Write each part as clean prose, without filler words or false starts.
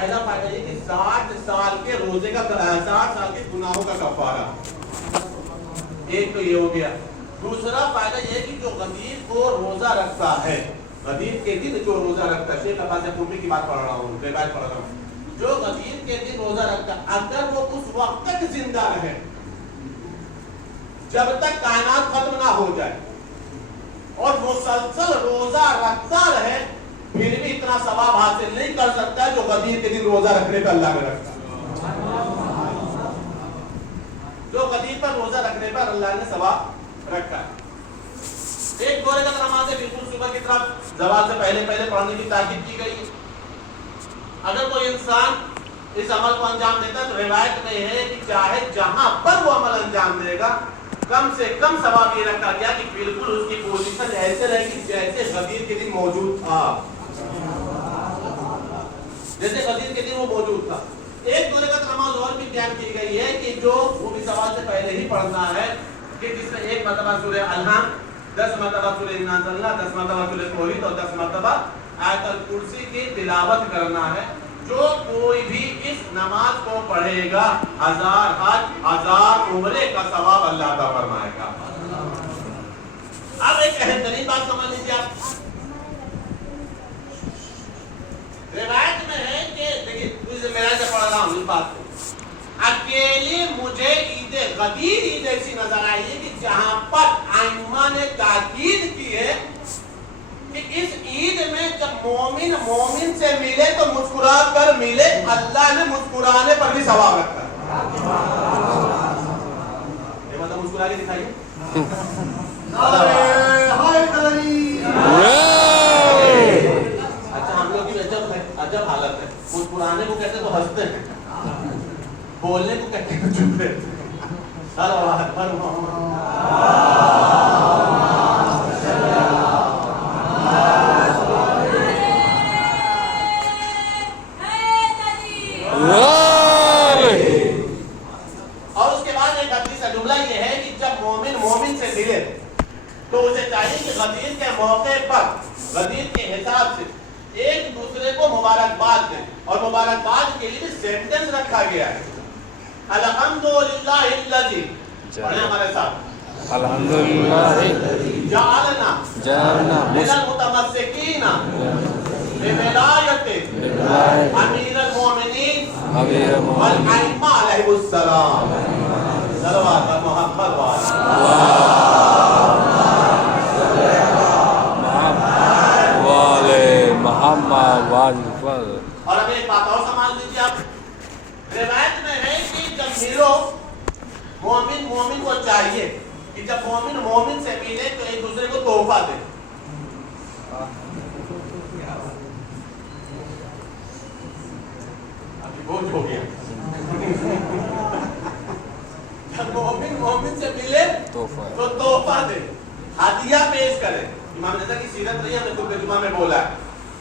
پہلا فائدہ یہ کہ 60 سال کے روزے کا 60 سال کے گناہوں کا کفارہ، ایک تو یہ ہو گیا۔ دوسرا فائدہ یہ کہ جو غدیر کو روزہ رکھتا ہے، غدیر کے دن جو روزہ رکھتا ہے، شیخ عباس قرطبی کی بات پڑھ رہا ہوں، روایت پڑھ رہا ہوں، جو غدیر کے دن روزہ رکھتا ہے اگر وہ اس وقت تک زندہ رہے جب تک کائنات ختم نہ ہو جائے اور مسلسل روزہ رکھتا رہے، پھر بھی اتنا ثواب حاصل نہیں کر سکتا جو غدیر کے دن روزہ رکھنے پہ اللہ میں رکھتا ہے۔ جو غدیر پر روزہ رکھنے پر اللہ نے ثواب رکھا ہے۔ ایک دو رکعت نماز بالکل صبح کی طرف زوال سے پہلے پڑھنے کی تاکید کی گئی ہے۔ اگر کوئی انسان اس عمل کو انجام دیتا ہے تو روایت میں ہے کہ چاہے جہاں پر وہ عمل انجام دے گا کم سے کم ثواب یہ رکھا گیا کہ بالکل اس کی پوزیشن ایسے رہے گی جیسے غدیر کے دن موجود تھا، جیسے غدیر کے دن وہ موجود تھا۔ ایک دو رکعت نماز اور بھی بیان کی گئی ہے کہ جو وہ بھی سوال سے پہلے ہی پڑھنا ہے، کہ جس میں ایک مرتبہ سورہ الحمد، 10 مرتبہ سورہ انا انزلنا، 10 مرتبہ سورہ توحید اور 10 مرتبہ آیت الکرسی کی تلاوت کرنا ہے۔ جو کوئی بھی اس نماز کو پڑھے گا 1000 حج 1000 عمرے کا ثواب اللہ عطا فرمائے گا۔ اب ایک اہم ترین بات سمجھ لیجیے آپ، روایت میں ہے کہ دیکھیے میں سے پڑھ رہا ہوں اس بات کو، اکیلے مجھے عید غدیر عید ایسی نظر آئی ہے کہ جہاں پر ائمہ نے تاکید کی ہے کہ اس عید میں جب مومن مومن سے ملے تو مسکرا کر ملے، اللہ نے مسکرانے پر بھی ثواب رکھا ہے۔ یہ مطلب مسکرا کے دکھائیے، اچھا ہم لوگ کی عجب حالت ہے، مسکرانے کو کہتے تو ہنستے ہیں، بولنے کو کہتے ہیں چپ رہتے ہیں۔ اور اس کے بعد ایک حدیث کا جملہ یہ ہے کہ جب مومن مومن سے ملے تو اسے چاہیے کہ غدیر کے موقع پر غدیر کے حساب سے ایک دوسرے کو مبارکباد دیں، اور مبارکباد کے لیے سینٹنس رکھا گیا ہے، الحمدللہ الذی، پڑھیں ہمارے ساتھ، الحمدللہ جعلنا من المتمسکین بولایت امیر المومنین والائمہ علیہ السلام، صلوات محمد محمد۔ اور اب ایک بات اور سمجھ لیجیے آپ، روایت میں ہے کہ جب ملو مومن مومن کو چاہیے کہ جب مومن مومن سے ملے تو ایک دوسرے کو تحفہ دے۔ ابھی بوجھ ہو گیا، جب مومن مومن سے ملے تو تحفہ دے، ہدیہ پیش کرے۔ امام رضا کی سیرت رہی ہے، ہم نے خود ترجمہ میں بولا ہے،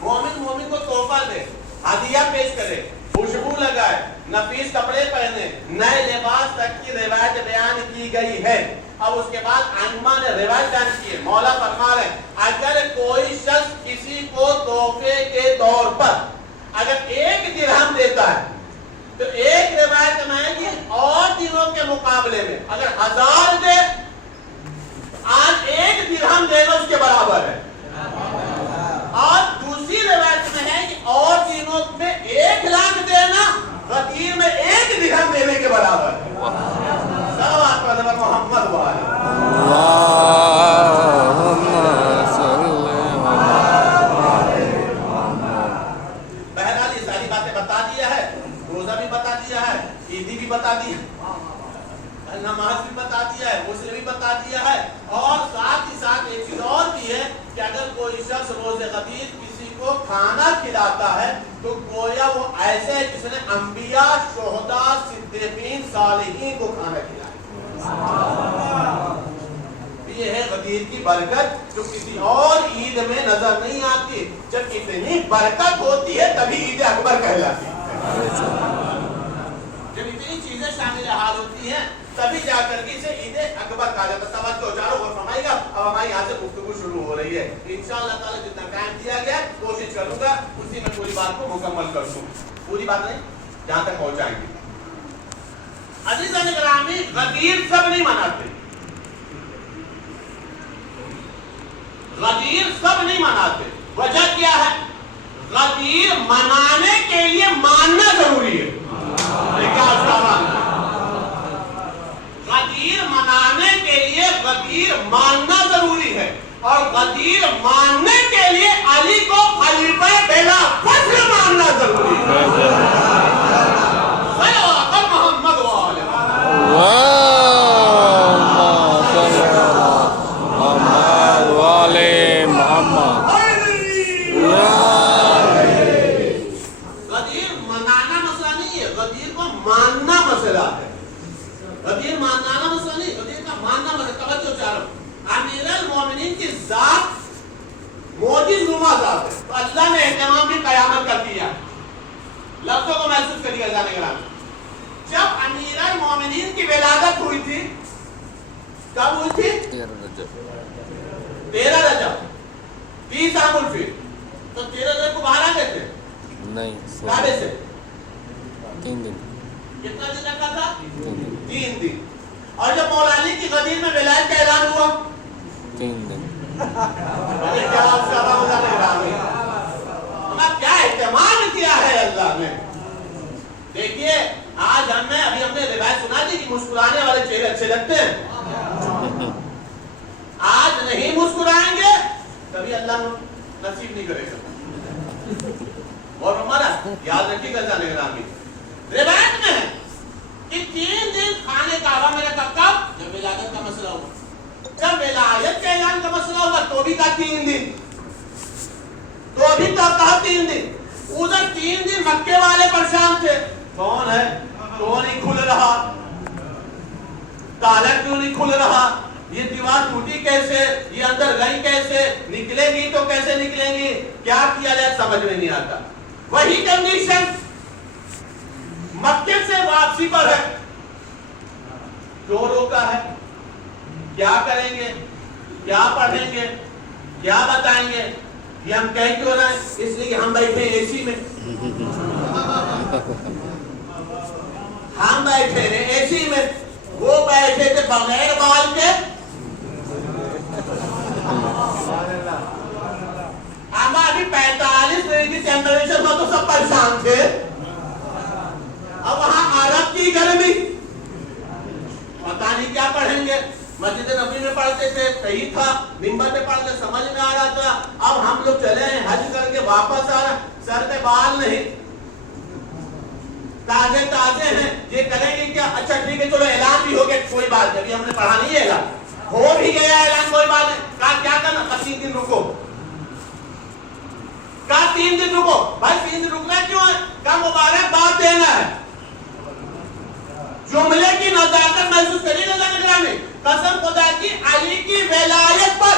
مومن مومن کو تحفہ دے، ہدیہ پیش کرے، خوشبو لگائے، نفیس کپڑے پہنے، نئے لباس تک کی روایت بیان کی گئی ہے۔ اب اس کے بعد ائمہ نے روایت بیان کی ہے، مولا فرما رہے ہیں اگر کوئی شخص کسی کو تحفے کے طور پر اگر 1 درہم دیتا ہے تو ایک روایت میں ہے کہ اور دنوں کے مقابلے میں اگر 1000 دے آج 1 درہم دینا اس کے برابر ہے، اور دوسری روایت میں ہے کہ اور دنوں میں 1,00,000 دینا غدیر میں 1 درہم دینے کے برابر ہے۔ صلوات محمد بہرحال یہ ساری باتیں بتا دیا ہے، روزہ بھی بتا دیا ہے، عیدی بھی بتا دی ہے، نماز بھی بتا دیا ہے، غسل بھی بتا دیا ہے، اور ساتھ ہی ساتھ ایک چیز اور بھی ہے کہ اگر کوئی شخص روز غدیر کسی کو کھانا کھلاتا ہے تو گویا وہ ایسے ہے جس نے انبیاء، شہداء، صدیقین، صالحین کو کھانا کھلایا۔ یہ ہے غدیر کی برکت جو کسی اور عید میں نظر نہیں آتی، جب اتنی برکت ہوتی ہے تبھی عید اکبر کہلاتی ہے، جب اتنی چیزیں شامل حال ہوتی ہیں تبھی جا کر کے اسے عید اکبر کہا جاتا ہے۔ توجہ چاروں غور فرمائے گا، اب ہماری یہاں سے گفتگو شروع ہو رہی ہے، انشاءاللہ تعالی جتنا ٹائم دیا گیا کوشش کروں گا اسی میں پوری بات بات کو مکمل کر دوں. پوری بات نہیں, جہاں تک پہنچائیں گے. عزیزان گرامی, غدیر سب نہیں مناتے, غدیر سب نہیں مناتے. وجہ کیا ہے؟ غدیر منانے کے لیے ماننا ضروری ہے. غدیر منانے کے لیے غدیر ماننا ضروری ہے, اور غدیر ماننے کے لیے علی کو خلیفہ بلا فخر ماننا ضروری ہے. محمد والے محمد. غدیر منانا مسئلہ نہیں ہے, غدیر کو ماننا مسئلہ ہے. غدیر ماننا مسئلہ نہیں, غدیر کا ماننا مسئلہ. توجہ چاہ رہا ہوں, امیر المومنین کی ذات موجز نما ذات ہے, تو اللہ نے اہتمام بھی قیامت کر دیا. لفظوں کو محسوس کریے جانے کے بعد. جب امیر المومنین کی ولادت ہوئی تھی, کب ہوئی تھی؟ 13 رجب 30 عام الفیل. تو 13 رجب کو باہر آ گئے تھے نہیں, کعبے سے 3 دن. کتنا دن رکھا تھا؟ 3 دن. اور جب مولا علی کی غدیر میں ولایت کا اعلان ہوا 3 دن. کیا اہتمام کیا ہے اللہ نے. دیکھیے آج ہم نے روایت سنا دی کہ مسکرانے والے چہرے اچھے لگتے ہیں. آج نہیں مسکرائیں گے کبھی اللہ نصیب نہیں کرے گا. اور ہمارا یاد رکھیے گا جانے گرامی, روایت میں ہے کہ 3 دن کھانے کعبہ میں رکھا. کب؟ جب ولادت کا مسئلہ ہوا. جب ولایت کے اعلان کا مسئلہ ہوا تو بھی کہا 3 دن, تو بھی کہا 3 دن. ادھر 3 دن مکے والے پریشان تھے, کون ہے, کیوں نہیں کھل رہا, تالا کیوں نہیں کھل رہا, یہ دیوار ٹوٹی کیسے, یہ اندر گئی کیسے, نکلے گی تو کیسے نکلیں گی, کیا کیا جائے سمجھ میں نہیں آتا. وہی کنڈیشن مکے سے واپسی پر ہے. کیوں روکا ہے, کیا کریں گے, کیا پڑھیں گے, کیا بتائیں گے, یہ ہم کہہ کیوں رہے ہیں؟ اس لیے کہ ہم بیٹھے اے سی میں, ہم بیٹھے رہے اے سی میں, وہ بیٹھے تھے بغیر بال کے. ہم ابھی 45 ڈگری کی ٹیمپریچر میں تو سب پریشان تھے. اب وہاں عرب کی گرمی, پتہ نہیں کیا پڑھیں گے. مسجد نبی میں پڑھتے تھے, صحیح تھا, منبر پہ پڑھتے سمجھ میں آ رہا تھا. اب ہم لوگ چلے ہیں حج کر کے واپس آ رہے, سر پہ بال نہیں, تازے ہیں, یہ کریں گے کیا. اچھا ٹھیک ہے, چلو اعلان بھی ہو گیا, کوئی بات نہیں, ابھی ہم نے پڑھا نہیں ہے اعلان, ہو بھی گیا اعلان, کوئی بات نہیں. کہا کیا کرنا, 3 دن رکو. کہا 3 دن رکو. بھائی 3 دن رکنا کیوں ہے؟ کہا مبارک بات دینا ہے. جملے کی نزاکت محسوس کریے گا نگران میں. قسم خدا کی علی کی ولایت پر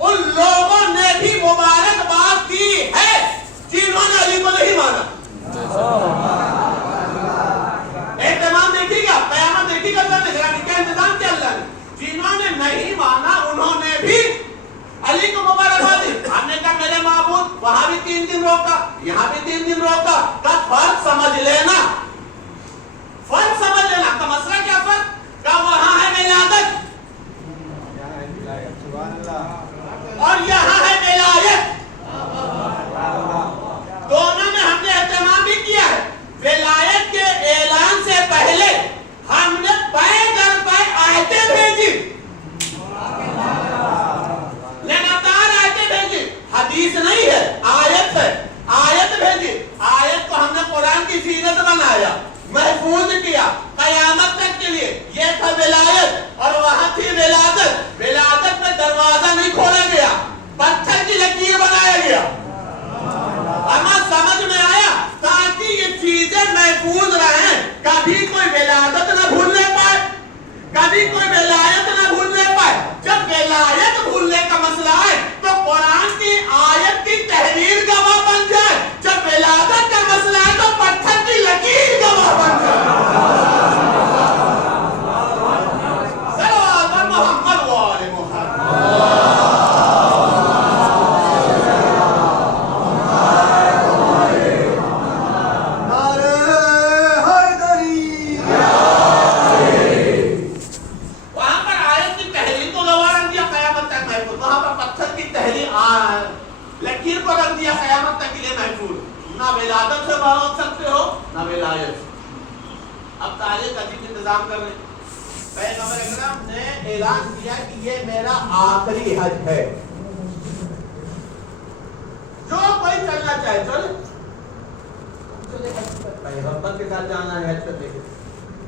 ان لوگوں نے بھی مبارک بات کی ہے جنہوں نے علی کو نہیں مانا. اہتمام دیکھیے گا, قیامت دیکھیے گا نگران کیا انتظام کیا اللہ نے. جنہوں نے نہیں مانا انہوں نے بھی علی کو مبارکباد دی. ہم نے کہا میرے معبود وہاں بھی 3 دن روکا, یہاں بھی 3 دن روکا. کا فرق سمجھ لینا, فرق سمجھ لینا. کا مسئلہ کیا فرق؟ کہ وہاں ہے ولادت اور یہاں ہے ولایت. دونوں میں ہم نے اہتمام بھی کیا ہے. ولایت کے اعلان سے پہلے ہم نے پائے در پائے آیتیں بھیجی, لگاتار آیتیں بھیجی. حدیث نہیں ہے, آیت ہے, آیت بھیجی. آیت کو ہم نے قرآن کی زینت بنایا, محفوظ کیا قیامت تک کے لیے. یہ تھا ولایت اور وہاں تھی ولادت. ولادت میں دروازہ نہیں کھولا گیا, پتھر کی لکیر بنایا گیا. ہمیں سمجھ میں آیا تاکہ یہ چیزیں محفوظ رہیں, کبھی کوئی ولادت نہ بھولنے پائے, کبھی کوئی ولایت نہ بھولنے پائے. جب ولایت بھولنے کا مسئلہ ہے تو قرآن کی آیت کی تحریر گواہ بن جائے. جب ولادت کا مسئلہ ہے تو پتھر کی لکیر گواہ بن جائے. محمد وآل محمد. لکیر کو رکھ دیا قیامت تک کے لیے محفوظ. نہ ولادت سے بھاگ سکتے ہو نہ ولایت. اب تاریخ عجیب انتظام کر رہے ہیں. پیغمبر اکرم نے اعلان کیا کہ یہ میرا آخری حج ہے. جو کوئی چلنا چاہے چلے. پیغمبر کے ساتھ جانا ہے حج کرنے کے.